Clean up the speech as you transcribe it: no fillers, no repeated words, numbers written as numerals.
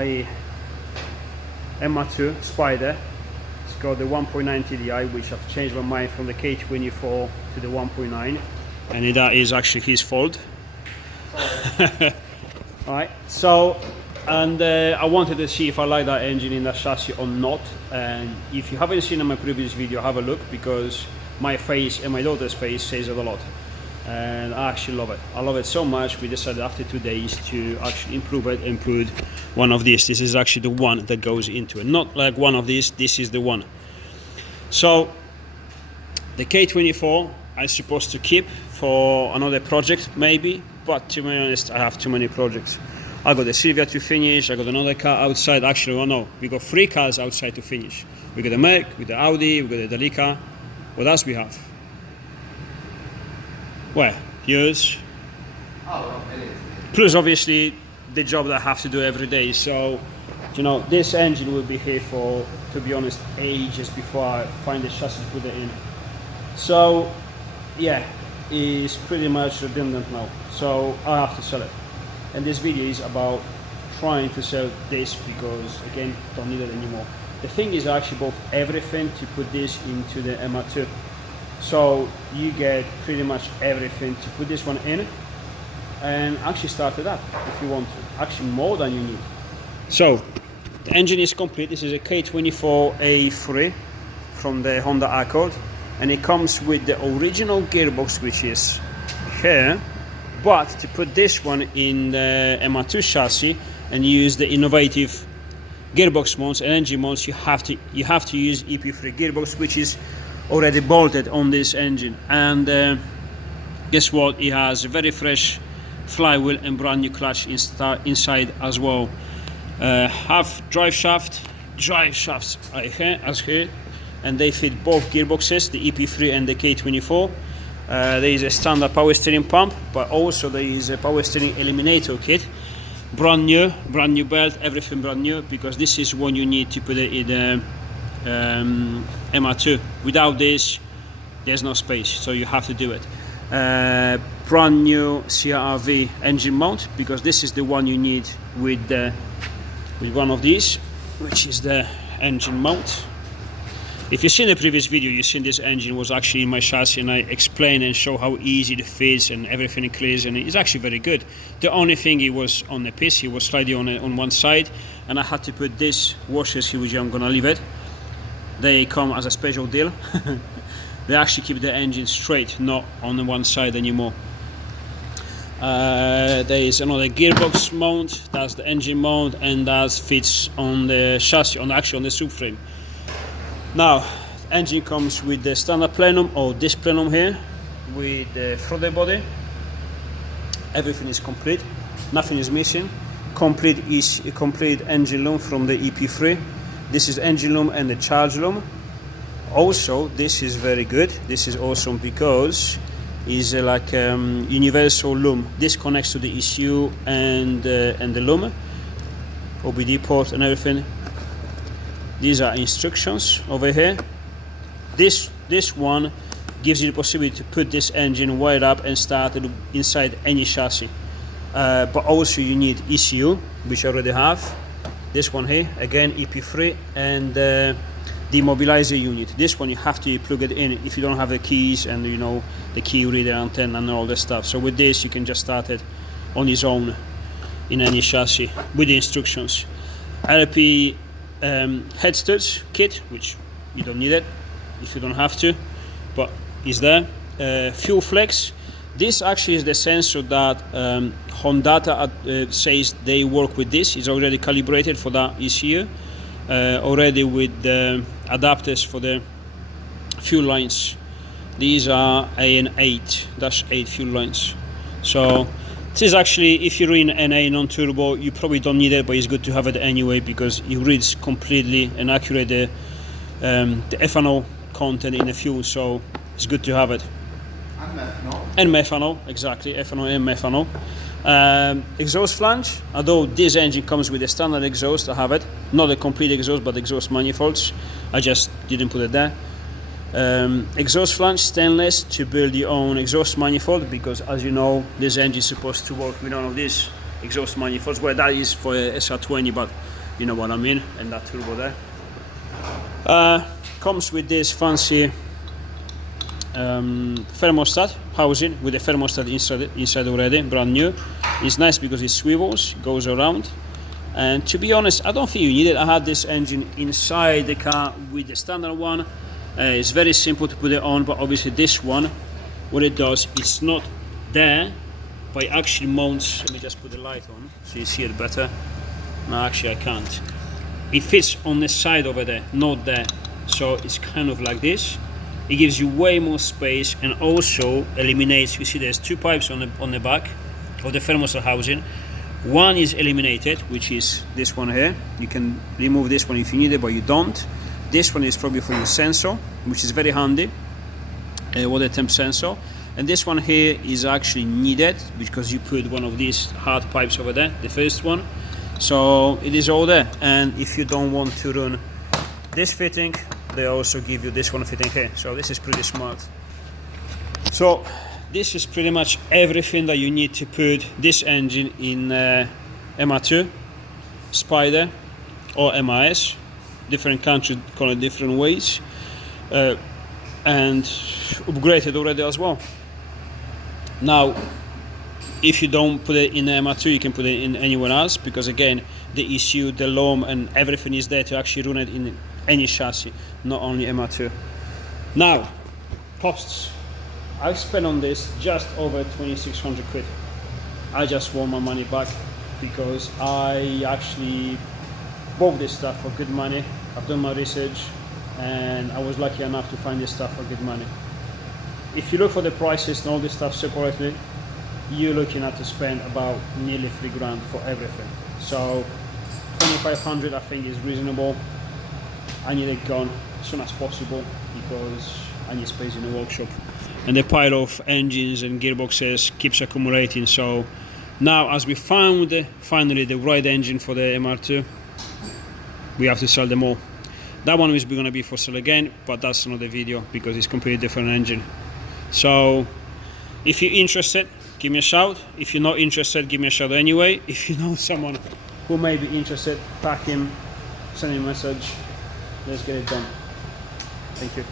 my mr2 Spider. It's got the 1.9 TDI, which I've changed my mind from the K24 to the 1.9, and that is actually his fault. Alright, so, and I wanted to see if I like that engine in that chassis or not, and if you haven't seen my previous video, have a look, because my face and my daughter's face says it a lot, and I actually love it. I love it so much, we decided after 2 days to actually improve it and put one of these. This is actually the one that goes into it, not like one of these, this is the one. So the K24 I'm supposed to keep for another project maybe, but to be honest I have too many projects. I got the Silvia to finish, I got another car outside, actually oh no, we got 3 cars outside to finish. We got the Merc, we got the Audi, we got the Delica. What else we have? Where? Yours. Oh, it is. Plus obviously the job that I have to do every day, so you know this engine will be here for, to be honest, ages before I find the chassis to put it in. So yeah, it's pretty much redundant now, so I have to sell it. And this video is about trying to sell this because again, don't need it anymore. The thing is, I actually bought everything to put this into the mr2, so you get pretty much everything to put this one in and actually start it up if you want to, actually more than you need. So the engine is complete. This is a K24a3 from the Honda Accord, and it comes with the original gearbox, which is here. But to put this one in the mr2 chassis and use the innovative gearbox mounts and engine mounts, you have to use EP3 gearbox, which is already bolted on this engine. And guess what? It has a very fresh flywheel and brand new clutch inside as well. Have drive shafts as here, and they fit both gearboxes, the EP3 and the K24. There is a standard power steering pump, but also there is a power steering eliminator kit, brand new belt, everything brand new, because this is what you need to put it in the mr2. Without this there's no space, so you have to do it. Brand new CRV engine mount, because this is the one you need with one of these, which is the engine mount. If you've seen the previous video, you've seen this engine was actually in my chassis, and I explain and show how easy it fits and everything clears, and it's actually very good. The only thing, it was on the piece, it was slightly on one side, and I had to put these washers here, which I'm gonna leave it. They come as a special deal. They actually keep the engine straight, not on the one side anymore. There is another gearbox mount, that's the engine mount, and that fits on the chassis, on the subframe. Now, the engine comes with the standard plenum, or this plenum here, with the throttle body. Everything is complete, nothing is missing. Complete engine loom from the EP3. This is engine loom and the charge loom. Also, this is very good. This is awesome because it's like universal loom. This connects to the ECU and the loom, OBD port and everything. These are instructions over here. This one gives you the possibility to put this engine wired up and start it inside any chassis. But also you need ECU, which I already have. This one here, again EP3, and the demobilizer unit. This one you have to plug it in if you don't have the keys and you know the key reader antenna and all that stuff. So with this you can just start it on its own in any chassis with the instructions. LP head studs kit, which you don't need it if you don't have to, but is there. Fuel flex. This actually is the sensor that Honda says they work with. This is already calibrated for that ECU, already with the adapters for the fuel lines. These are AN8-8 fuel lines. So this is actually, if you're in NA non-turbo, you probably don't need it, but it's good to have it anyway because it reads completely and accurate the ethanol content in the fuel, so it's good to have it. And methanol. And methanol, exactly, ethanol and methanol. Exhaust flange, although this engine comes with a standard exhaust, I have it. Not a complete exhaust, but exhaust manifolds. I just didn't put it there. Exhaust flange, stainless, to build your own exhaust manifold, because as you know, this engine is supposed to work with none of this exhaust manifolds. Well, that is for SR20, but you know what I mean, and that turbo there. Comes with this fancy thermostat housing with the thermostat inside already, brand new. It's nice because it swivels, goes around, and to be honest, I don't think you need it. I had this engine inside the car with the standard one. It's very simple to put it on, but obviously this one, what it does, it's not there, but it actually mounts. Let me just put the light on so you see it better. No, actually I can't. It fits on the side over there, not there. So it's kind of like this. It gives you way more space and also eliminates, you see there's two pipes on the back of the thermostat housing. One is eliminated, which is this one here. You can remove this one if you need it, but you don't. This one is probably for your sensor, which is very handy, water temp sensor. And this one here is actually needed because you put one of these hard pipes over there, the first one. So it is all there. And if you don't want to run this fitting, they also give you this one fitting here. So this is pretty smart. So this is pretty much everything that you need to put this engine in MR2, Spider or MIS. Different countries call it different ways. And upgraded already as well. Now, if you don't put it in MR2, you can put it in anywhere else, because again, the ECU, the loom and everything is there to actually run it in any chassis, not only MR2. Now, costs. I've spent on this just over 2,600 quid. I just want my money back because I actually bought this stuff for good money. I've done my research and I was lucky enough to find this stuff for good money. If you look for the prices and all this stuff separately, you're looking at to spend about nearly 3 grand for everything. So 2,500 I think is reasonable. I need it gone as soon as possible because I need space in the workshop. And the pile of engines and gearboxes keeps accumulating. So now, as we found finally the right engine for the MR2, we have to sell them all. That one is going to be for sale again, but that's another video because it's completely different engine. So if you're interested, give me a shout. If you're not interested, give me a shout anyway. If you know someone who may be interested, tag him, send him a message. Let's get it done. Thank you.